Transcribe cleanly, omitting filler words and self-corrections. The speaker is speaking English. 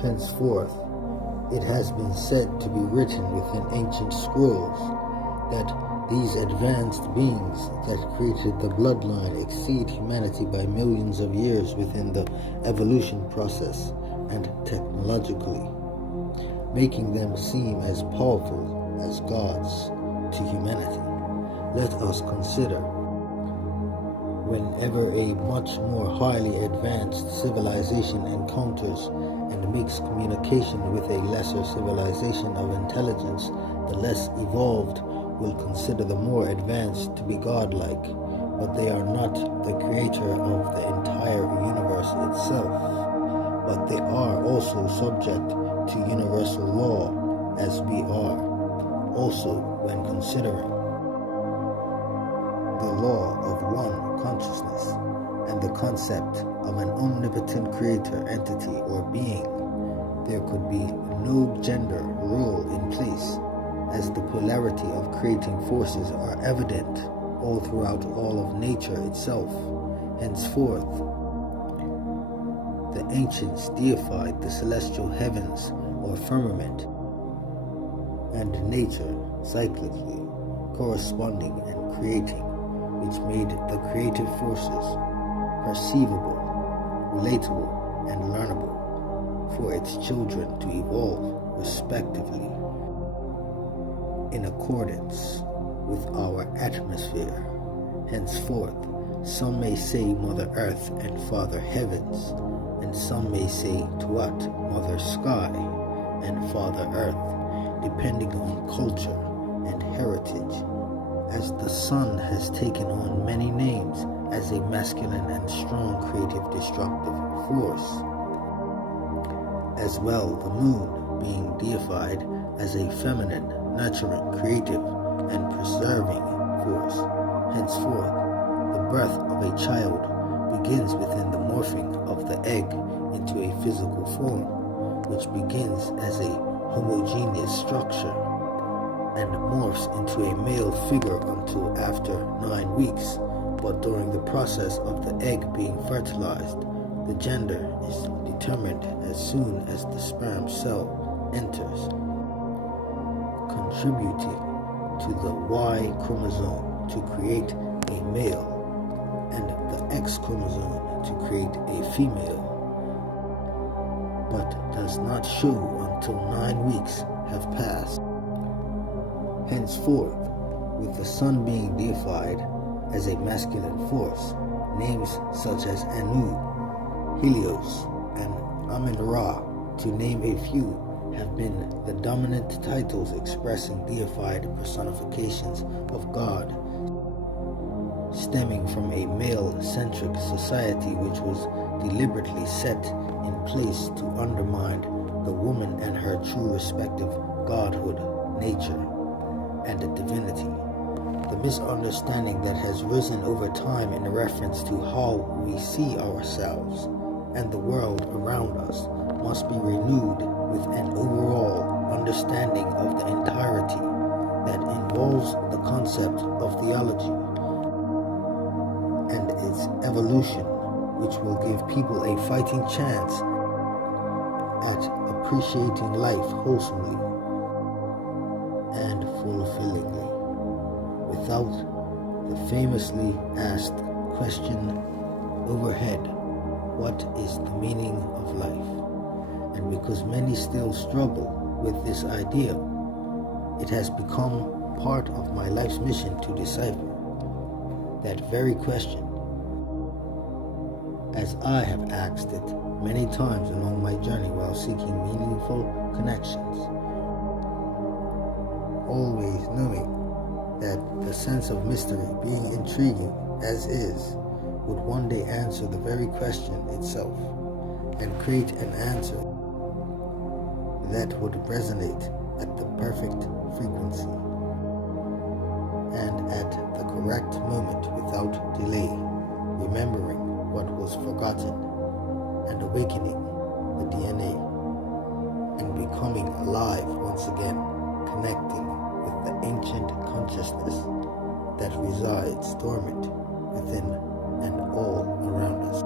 Henceforth, it has been said to be written within ancient scrolls that these advanced beings that created the bloodline exceed humanity by millions of years within the evolution process and technologically, making them seem as powerful as gods to humanity. Let us consider whenever a much more highly advanced civilization encounters and makes communication with a lesser civilization of intelligence, the less evolved will consider the more advanced to be godlike, but they are not the creator of the entire universe itself, but they are also subject to universal law as we are. Also, when considering the law of one consciousness and the concept of an omnipotent creator entity or being, there could be no gender role in place, as the polarity of creating forces are evident all throughout all of nature itself. Henceforth, the ancients deified the celestial heavens or firmament and nature cyclically corresponding and creating, which made the creative forces perceivable, relatable, and learnable for its children to evolve respectively in accordance with our atmosphere. Henceforth, some may say Mother Earth and Father Heavens, and some may say Tuat, Mother Sky, and Father Earth, depending on culture and heritage, as the sun has taken on many names as a masculine and strong creative destructive force. As well, the moon being deified as a feminine, nurturing, creative, and preserving force. Henceforth, the birth of a child begins within the morphing of the egg into a physical form, which begins as a homogeneous structure and morphs into a male figure until after 9 weeks. But during the process of the egg being fertilized, the gender is determined as soon as the sperm cell enters, contributing to the Y chromosome to create a male and the X chromosome to create a female, but does not show until 9 weeks have passed. Henceforth, with the sun being deified as a masculine force, names such as Anu, Helios, and Amun-Ra, to name a few, have been the dominant titles expressing deified personifications of God, stemming from a male-centric society which was deliberately set in place to undermine the woman and her true respective godhood, nature, and divinity. The misunderstanding that has risen over time in reference to how we see ourselves and the world around us must be renewed with an overall understanding of the entirety that involves the concept of theology and its evolution, which will give people a fighting chance at appreciating life wholesomely and fulfillingly, without the famously asked question overhead, what is the meaning of life? And because many still struggle with this idea, it has become part of my life's mission to decipher that very question, as I have asked it many times along my journey while seeking meaningful connections, always knowing that the sense of mystery, being intriguing as is, would one day answer the very question itself and create an answer that would resonate at the perfect frequency and at the correct moment without delay, remembering what was forgotten and awakening the DNA and becoming alive once again, connecting with the ancient consciousness that resides dormant within and all around us.